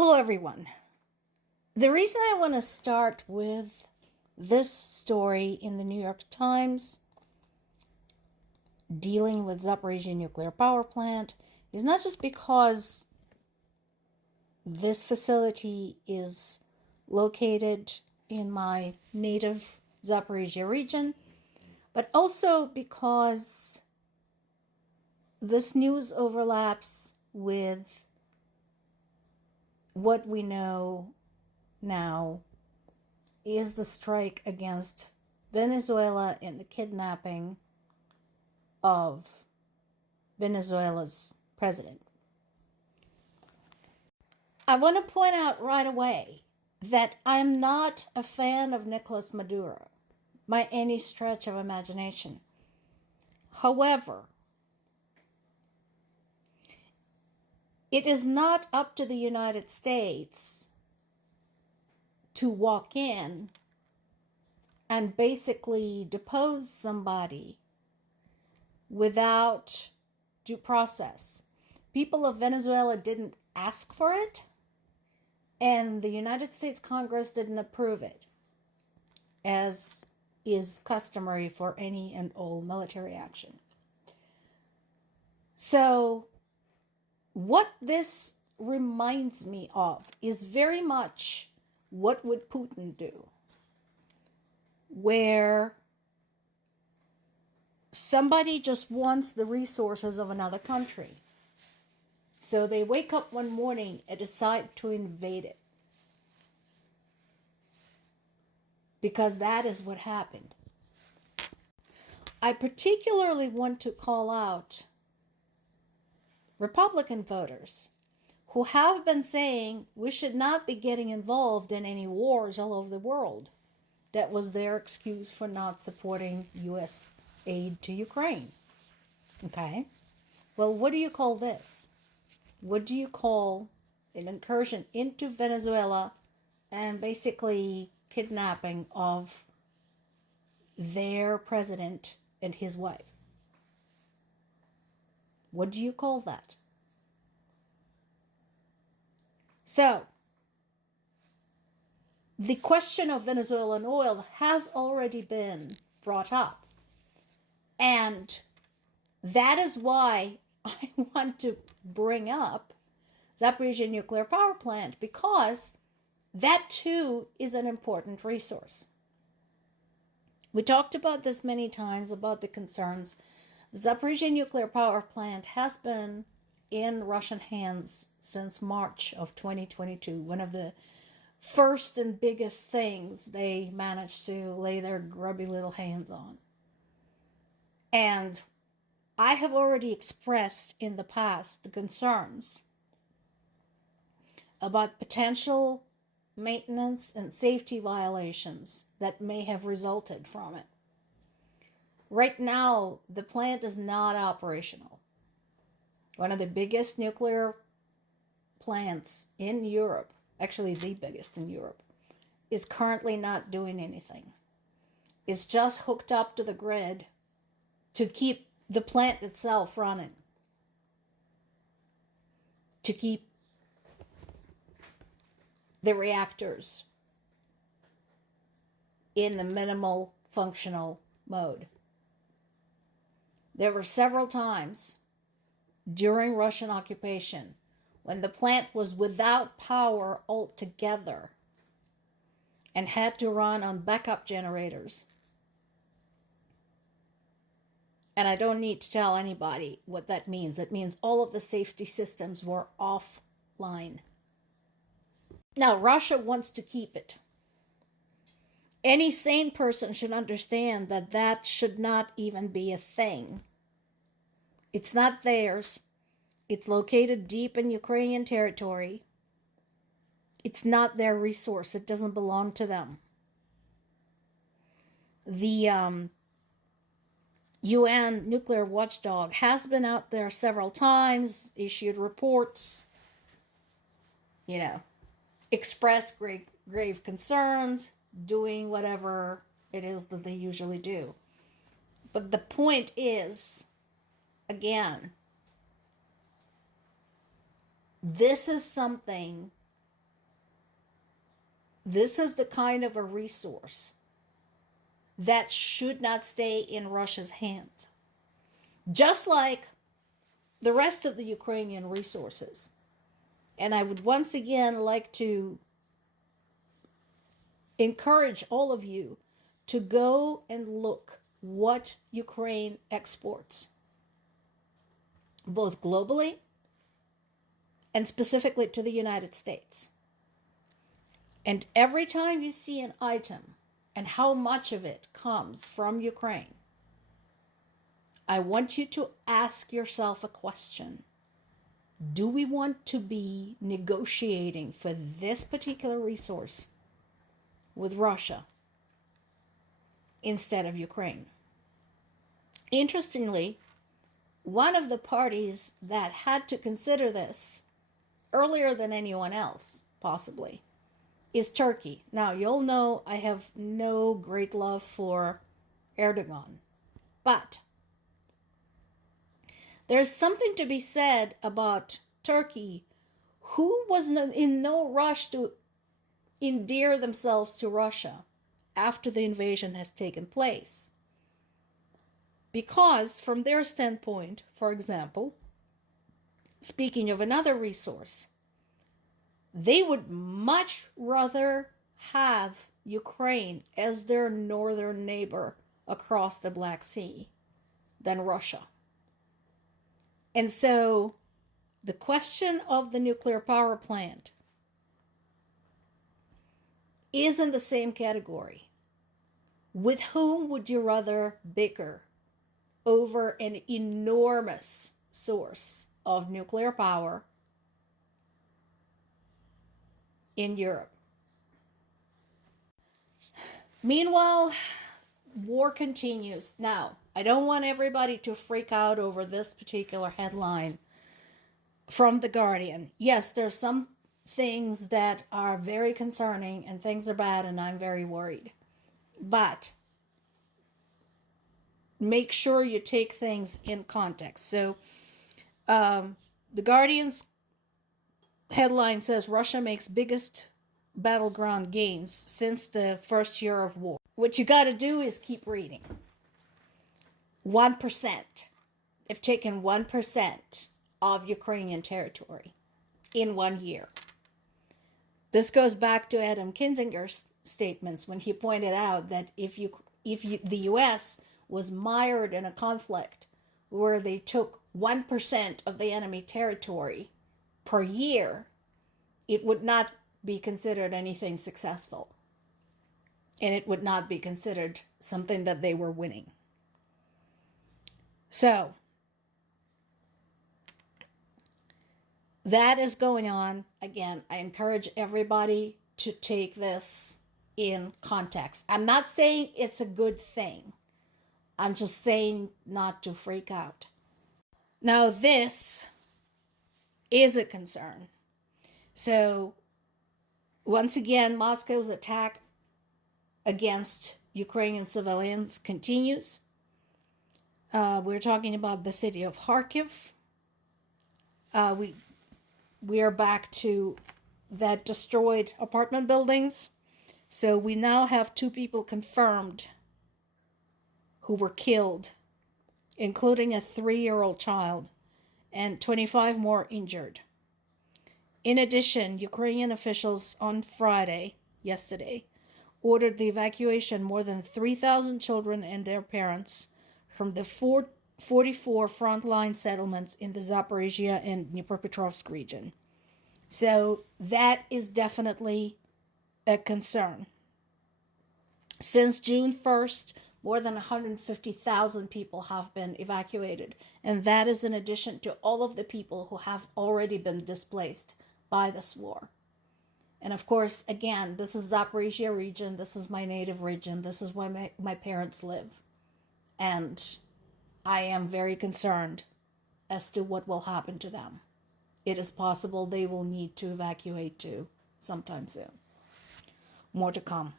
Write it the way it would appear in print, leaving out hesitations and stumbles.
Hello, everyone. The reason I want to start with this story in the New York Times dealing with Zaporizhzhya nuclear power plant is not just because this facility is located in my native Zaporizhzhya region, but also because this news overlaps with what we know now is the strike against Venezuela and the kidnapping of Venezuela's president. I want to point out right away that I'm not a fan of Nicolas Maduro by any stretch of imagination. However, it is not up to the United States to walk in and basically depose somebody without due process. People of Venezuela didn't ask for it, and the United States Congress didn't approve it, as is customary for any and all military action. So, what this reminds me of is very much what would Putin do, where somebody just wants the resources of another country. So they wake up one morning and decide to invade it. Because that is what happened. I particularly want to call out Republican voters who have been saying we should not be getting involved in any wars all over the world. That was their excuse for not supporting U.S. aid to Ukraine. Okay? Well, what do you call this? What do you call an incursion into Venezuela and basically kidnapping of their president and his wife? What do you call that? So, the question of Venezuelan oil has already been brought up. And that is why I want to bring up Zaporizhzhya nuclear power plant, because that too is an important resource. We talked about this many times, about the concerns. Zaporizhzhya nuclear power plant has been in Russian hands since March of 2022. One of the first and biggest things they managed to lay their grubby little hands on. And I have already expressed in the past the concerns about potential maintenance and safety violations that may have resulted from it. Right now, the plant is not operational. One of the biggest nuclear plants in Europe, actually the biggest in Europe, is currently not doing anything. It's just hooked up to the grid to keep the plant itself running, to keep the reactors in the minimal functional mode. There were several times during Russian occupation when the plant was without power altogether and had to run on backup generators. And I don't need to tell anybody what that means. It means all of the safety systems were offline. Now, Russia wants to keep it. Any sane person should understand that that should not even be a thing. It's not theirs. It's located deep in Ukrainian territory. It's not their resource. It doesn't belong to them. The UN nuclear watchdog has been out there several times, issued reports, expressed grave concerns, doing whatever it is that they usually do. But the point is, again, this is something this is the kind of a resource that should not stay in Russia's hands. Just like the rest of the Ukrainian resources. And I would once again like to encourage all of you to go and look what Ukraine exports, both globally and specifically to the United States. And every time you see an item and how much of it comes from Ukraine, I want you to ask yourself a question. Do we want to be negotiating for this particular resource with Russia instead of Ukraine? Interestingly, one of the parties that had to consider this earlier than anyone else, possibly, is Turkey. Now, you'll know I have no great love for Erdogan, but there's something to be said about Turkey, who was in no rush to endear themselves to Russia after the invasion has taken place. Because from their standpoint, for example, speaking of another resource, they would much rather have Ukraine as their northern neighbor across the Black Sea than Russia. And so the question of the nuclear power plant is in the same category. With whom would you rather bicker over an enormous source of nuclear power in Europe? Meanwhile, war continues. Now, I don't want everybody to freak out over this particular headline from The Guardian. Yes, there's some things that are very concerning and things are bad and I'm very worried. But make sure you take things in context. So, The Guardian's headline says Russia makes biggest battleground gains since the first year of war. What you got to do is keep reading. 1%. They've taken 1% of Ukrainian territory in 1 year. This goes back to Adam Kinzinger's statements when he pointed out that if the U.S. was mired in a conflict where they took 1% of the enemy territory per year, it would not be considered anything successful. And it would not be considered something that they were winning. So, that is going on. Again, I encourage everybody to take this in context. I'm not saying it's a good thing. I'm just saying not to freak out. Now, this is a concern. So, once again, Moscow's attack against Ukrainian civilians continues. We're talking about the city of Kharkiv. We are back to that destroyed apartment buildings. So we now have 2 people confirmed who were killed, including a 3-year-old child, and 25 more injured. In addition, Ukrainian officials on Friday, yesterday, ordered the evacuation more than 3,000 children and their parents from the 44 frontline settlements in the Zaporizhzhya and Dnipropetrovsk region. So that is definitely a concern. Since June 1st, more than 150,000 people have been evacuated, and that is in addition to all of the people who have already been displaced by this war. And of course, again, this is Zaporizhzhya region, this is my native region, this is where my parents live. And I am very concerned as to what will happen to them. It is possible they will need to evacuate too sometime soon. More to come.